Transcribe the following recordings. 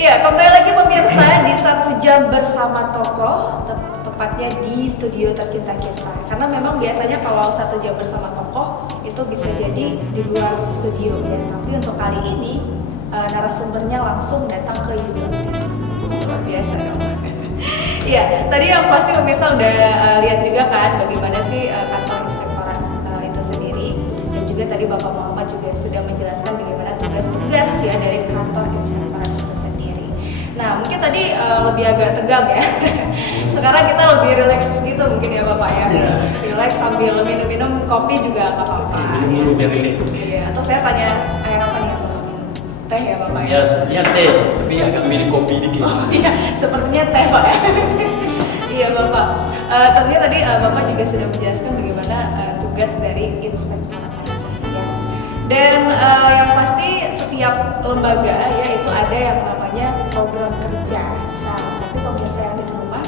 Iya, kembali lagi pemirsa di 1 jam bersama tokoh, tepatnya di studio tercinta kita. Karena memang biasanya kalau 1 jam bersama tokoh itu bisa jadi di luar studio ya. Tapi untuk kali ini narasumbernya langsung datang ke Yubilanti. Luar biasa dong. Iya, tadi yang pasti pemirsa udah lihat juga kan bagaimana sih kantor inspektorat itu sendiri. Dan juga tadi Bapak Muhammad juga sudah menjelaskan bagaimana tugas-tugas ya dari kantor inspektorat itu sendiri. Nah, mungkin tadi lebih agak tegang ya. Sekarang kita lebih rileks gitu mungkin ya Bapak ya. Yeah. Rileks sambil minum-minum kopi juga nggak apa-apa. Minum dulu biar rileks. Iya, atau saya tanya air apa nih yang Bapak minum? Teh ya Bapak ya? Ya, sepertinya teh, tapi agak mirip kopi dikit. Iya, sepertinya teh Pak ya. Iya Bapak. Tentunya tadi Bapak juga sudah menjelaskan bagaimana tugas dari inspektorat pajak ya. Dan yang pasti setiap lembaga ya itu ada yang namanya program kerja. Nah, pasti pemirsa yang ada di rumah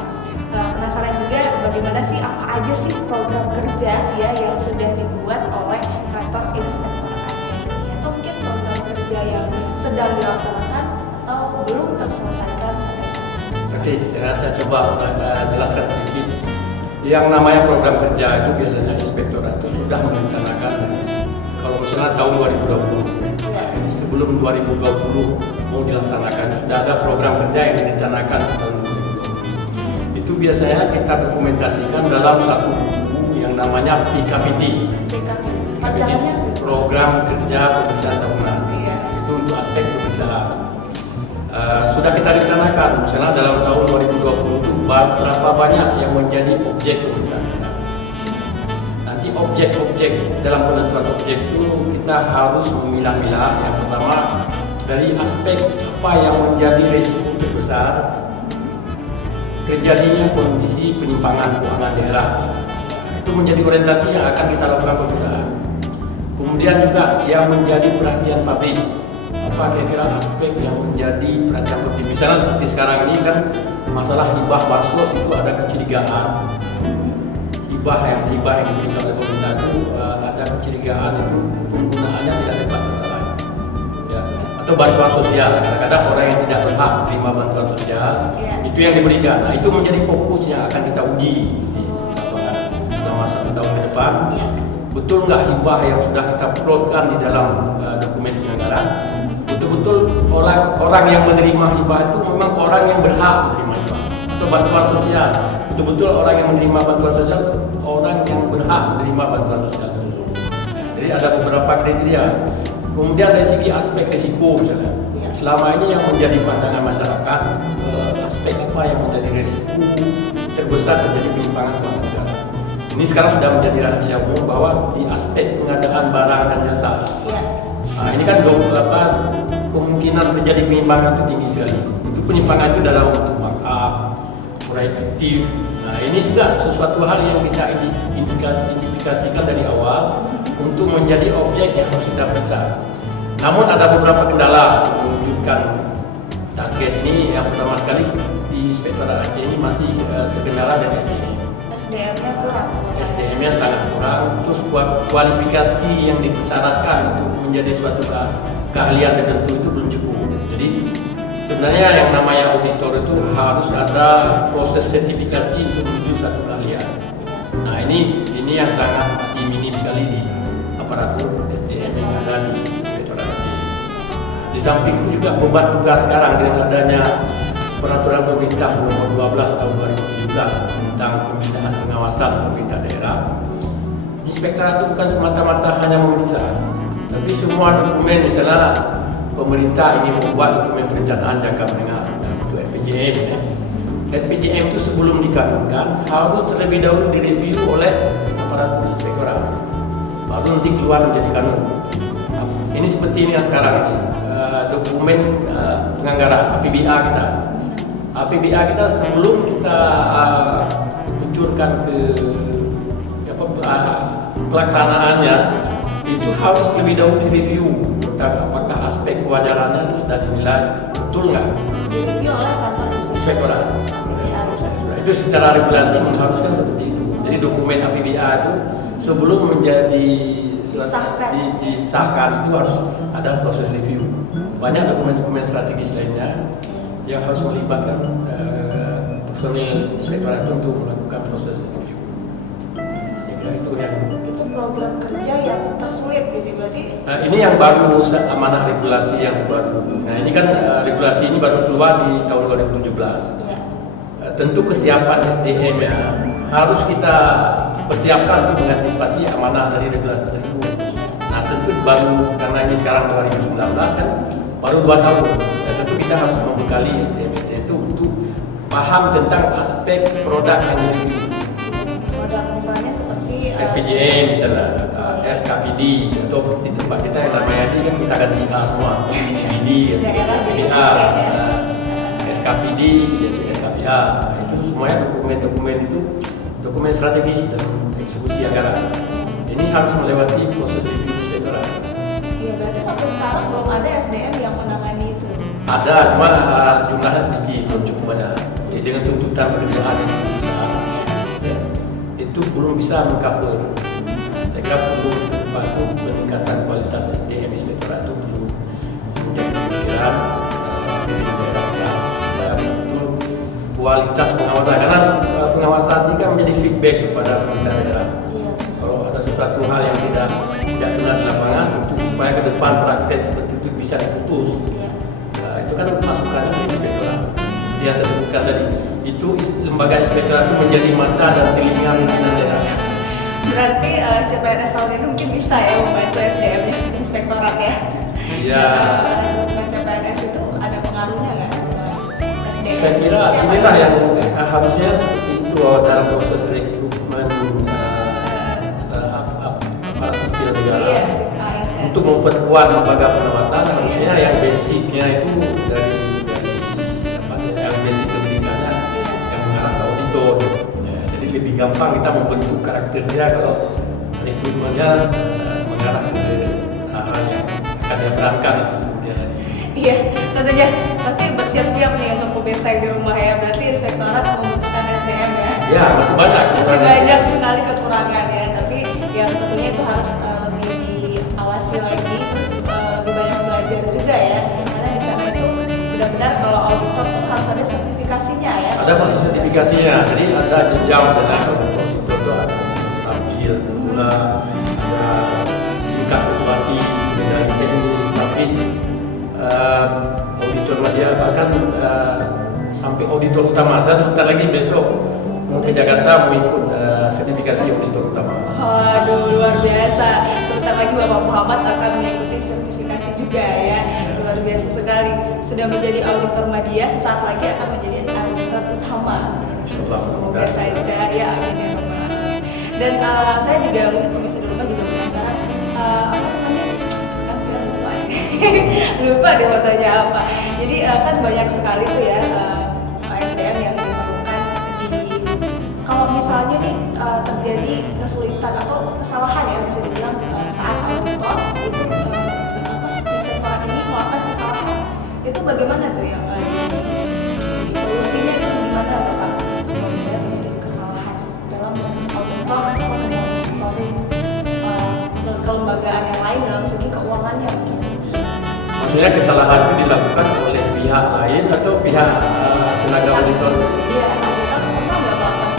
penasaran juga bagaimana sih apa aja sih program kerja ya yang sudah dibuat oleh kantor inspektorat pajak ini. Atau mungkin program kerja yang sedang dilaksanakan atau belum terselesaikan sampai saat ini. Oke, saya coba jelaskan sedikit. Yang namanya program kerja itu biasanya inspektorat itu sudah merencanakan kalau misalnya tahun 2020. Ya. Ini sebelum 2020 mau dilaksanakan sudah ada program kerja yang direncanakan tahun 2020. Itu biasanya kita dokumentasikan dalam satu buku yang namanya PKPD. Panjangannya Program Kerja Pemeriksaan Tahunan. Iya. Itu untuk aspek pemeriksaan. Sudah kita rencanakan, misalnya dalam tahun 2020 itu berapa banyak yang menjadi objek pemeriksaan kita. Nanti objek-objek dalam penentuan objek itu kita harus memilah-milah. Yang pertama dari aspek apa yang menjadi risiko terbesar terjadinya kondisi penyimpangan keuangan daerah. Itu menjadi orientasi yang akan kita lakukan pemeriksaan. Kemudian juga yang menjadi perhatian publik. Apa kira-kira aspek yang menjadi perhatian publik? Misalnya seperti sekarang ini kan masalah hibah bansos itu ada kecurigaan. Hibah yang diberikan oleh pemerintah itu ada kecurigaan itu penggunaannya tidak tepat sasaran. Ya. Atau bantuan sosial. Kadang-kadang orang yang tidak berhak menerima bantuan sosial itu yang diberikan. Nah, itu menjadi fokus yang akan kita uji di lapangan selama 1 tahun ke depan. Betul nggak hibah yang sudah kita plotkan di dalam dokumen penyelenggaraan betul-betul orang yang menerima hibah itu memang orang yang berhak menerima hibah atau bantuan sosial betul-betul orang yang menerima bantuan sosial itu orang yang berhak menerima bantuan sosial tersebut. Jadi ada beberapa kriteria. Kemudian dari segi aspek risiko misalnya selama ini yang menjadi pandangan masyarakat aspek apa yang menjadi risiko terbesar terjadi penyimpangan keuangan negara. Ini sekarang sudah menjadi rahasia umum bahwa di aspek pengadaan barang dan jasa. Nah, ini kan kemungkinan terjadi penyimpangan itu tinggi sekali. Itu penyimpangan itu dalam bentuk markup, proyektif. Nah, ini juga sesuatu hal yang kita identifikasikan dari awal untuk menjadi objek yang harus kita periksa. Namun ada beberapa kendala untuk mewujudkan target ini. Yang pertama sekali di Inspektorat Aceh ini masih terkendala dari SDM. SDM-nya kurang. SDM-nya sangat kurang. Terus kualifikasi yang disyaratkan untuk menjadi suatu keahlian tertentu itu belum cukup. Jadi sebenarnya yang namanya auditor itu harus ada proses sertifikasi untuk menuju satu keahlian. Nah ini yang sangat masih minim sekali di aparatur SDM yang ada di Inspektorat Aceh. Di samping itu juga beban tugas sekarang dengan adanya Peraturan Pemerintah Nomor 12 Tahun 2017 tentang pembinaan pengawasan pemerintah daerah. Inspektorat itu bukan semata-mata hanya memeriksa, tapi semua dokumen misalnya pemerintah ini membuat dokumen perencanaan jangka menengah untuk RPJM. RPJM itu sebelum dikanunkan harus terlebih dahulu direview oleh aparatur inspektorat, baru nanti keluar menjadi kanun. Ini seperti ini yang sekarang ini dokumen penganggaran APBA kita. APBA kita sebelum kita kucurkan ke pelaksanaannya itu harus lebih dahulu direview tentang apakah aspek kewajarannya itu sudah dinilai betul nggak? Direview oleh kantor inspektorat. Itu secara regulasi mengharuskan seperti itu. Jadi dokumen APBA itu sebelum menjadi disahkan itu harus ada proses review. Banyak dokumen-dokumen strategis lainnya yang harus melibatkan personil inspektorat itu untuk melakukan proses review. Sehingga itu yang program kerja yang tersulit gitu berarti. Ini yang baru amanah regulasi yang terbaru. Nah ini kan regulasi ini baru keluar di tahun 2017. Ya. Tentu kesiapan SDM ya harus kita persiapkan untuk mengantisipasi amanah dari regulasi tersebut. Nah tentu baru karena ini sekarang 2019 kan baru 2 tahun. Ya, tentu kita harus membekali SDM itu untuk paham tentang aspek produk yang direview. Produk misalnya seperti FPJM misalnya, SKPD atau di tempat kita yang namanya ini kan kita ganti A semua, PBD, PBA, SKPD jadi SKPA. Itu semuanya dokumen-dokumen itu dokumen strategis dalam eksekusi anggaran. Ini harus melewati proses review inspektorat. Iya berarti sampai sekarang belum ada SDM yang menangani itu. Ada, cuma jumlahnya sedikit, belum cukup banyak. Jadi dengan tuntutan pekerjaan yang cukup besar, ya, itu belum bisa mengcover. Saya kira perlu ke depan itu peningkatan kualitas SDM inspektorat itu perlu menjadi pemikiran daerah yang betul kualitas pengawasan. Karena pengawasan ini kan menjadi feedback kepada pemerintah daerah. Iya. Kalau ada sesuatu hal yang tidak benar di lapangan, untuk supaya ke depan praktek seperti itu bisa diputus. Iya. Itu kan masukan dari inspektorat. Seperti yang saya sebutkan tadi, itu lembaga inspektorat itu menjadi mata dan telinga pimpinan daerah. Berarti CPNS tahun ini mungkin bisa ya membantu SDM-nya inspektorat ya. Iya. Dengan CPNS itu ada pengaruhnya nggak? Saya kira inilah yang harusnya seperti itu dalam proses rekrutmen aparat sipil negara. Iya, untuk memperkuat lembaga pengawasan harusnya yang basicnya itu dari yang basic pendidikannya yang mengarah ke auditor. Ya, jadi lebih gampang kita membentuk karakternya kalau rekrutmennya mengarah ke hal yang akan diperankan itu kemudian. Iya, tentunya pasti bersiap-siap nih untuk bersaing di rumah ya. Berarti inspektorat membutuhkan SDM ya. Ya, masih banyak. Masih banyak sekali kekurangan ya. Tapi yang tentunya itu harus lebih diawasi lagi, terus lebih banyak belajar juga ya. Karena di sana itu benar-benar kalau auditor tuh harus ada sertifikasinya ya. Ada proses sertifikasinya. Jadi ada jenjang misalnya kalau auditor itu ada tampil, ada tingkat ketuati, dari teknis, tapi auditor dia bahkan sampai auditor utama. Saya sebentar lagi besok mau ke Jakarta mau ikut sertifikasi auditor utama. Aduh luar biasa. Sebentar lagi Bapak Muhammad akan mengikuti sertifikasi juga ya. Luar biasa sekali. Sudah menjadi auditor media, sesaat lagi akan menjadi auditor utama. Semoga saja ya, amin ya Rabbal Alamin. Dan saya juga mungkin pemirsa di rumah juga penasaran apa namanya? Kan saya lupa lupa deh mau tanya apa. Jadi kan banyak sekali tuh ya SDM yang diperlukan kalau misalnya nih terjadi kesulitan atau kesalahan ya bisa dibilang saat auditor itu inspektorat ini melakukan kesalahan, itu bagaimana tuh yang solusinya itu gimana Pak? Kalau misalnya terjadi kesalahan dalam auditor atau monitoring kelembagaan yang lain dalam segi keuangannya mungkin. Maksudnya kesalahan itu dilakukan oleh pihak lain atau pihak tenaga auditor? Iya, auditor pernah nggak melakukan kesalahan?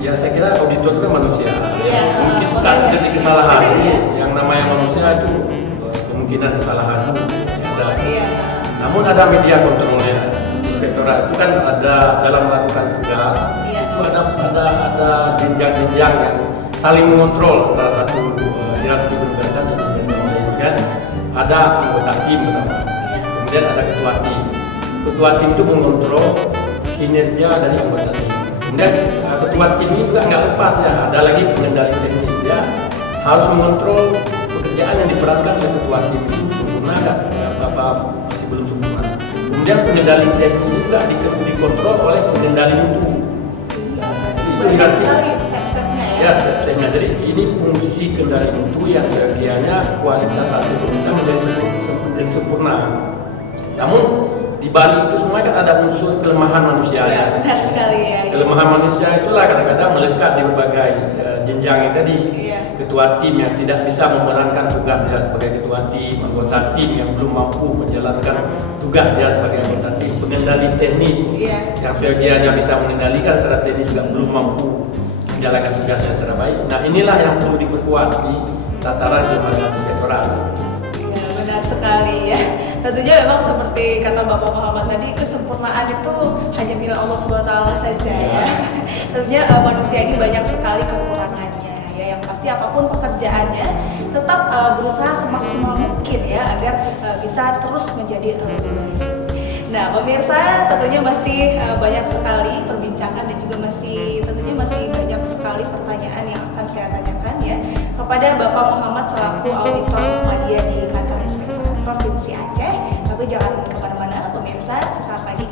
Ya saya kira auditor itu kan manusia. Iya, mungkin bukan terjadi kesalahan. Yang namanya manusia itu kemungkinan kesalahan itu ada. Iya. Namun ada media kontrolnya. Inspektorat itu kan ada dalam melakukan tugas. Iya. Itu ada jenjang-jenjang yang saling mengontrol antara satu hierarki berbeda lain kan. Ada anggota tim pertama, kemudian ada ketua tim. Ketua tim itu mengontrol kinerja dari anggota tim. Kemudian ketua tim ini juga nggak lepas ya, ada lagi pengendali teknis. Dia harus mengontrol pekerjaan yang diperankan oleh ketua tim itu sempurna nggak, apa masih belum sempurna. Kemudian pengendali teknis itu juga dikontrol oleh pengendali mutu. Itu hierarki. Ya, step-stepnya. Jadi ini fungsi kendali mutu yang sedianya kualitas hasil bisa menjadi sempurna. Namun di balik itu semua kan ada unsur kelemahan manusia. Ya, benar sekali ya. Kelemahan manusia itulah kadang-kadang melekat di berbagai jenjang yang tadi. Iya. Ketua tim yang tidak bisa memerankan tugas dia sebagai ketua tim, anggota tim yang belum mampu menjalankan tugas dia sebagai anggota tim, pengendali teknis, Iya. yang sebagiannya bisa mengendalikan secara teknis juga belum mampu menjalankan tugasnya secara baik. Nah inilah yang perlu diperkuat di tataran kelembagaan inspektorat. Iya, benar sekali ya. Tentunya memang seperti kata Bapak Muhammad tadi, kesempurnaan itu hanya milik Allah Subhanahu wa taala saja ya. Tentunya manusia ini banyak sekali kekurangannya ya. Yang pasti apapun pekerjaannya tetap berusaha semaksimal mungkin ya agar bisa terus menjadi lebih baik. Nah, pemirsa, tentunya masih banyak sekali perbincangan dan juga tentunya masih banyak sekali pertanyaan yang akan saya tanyakan ya kepada Bapak Muhammad selaku Auditor Muhammadiyah di Kantor Inspektorat Provinsi Aceh. Tapi jangan kemana-mana pemirsa, sesaat lagi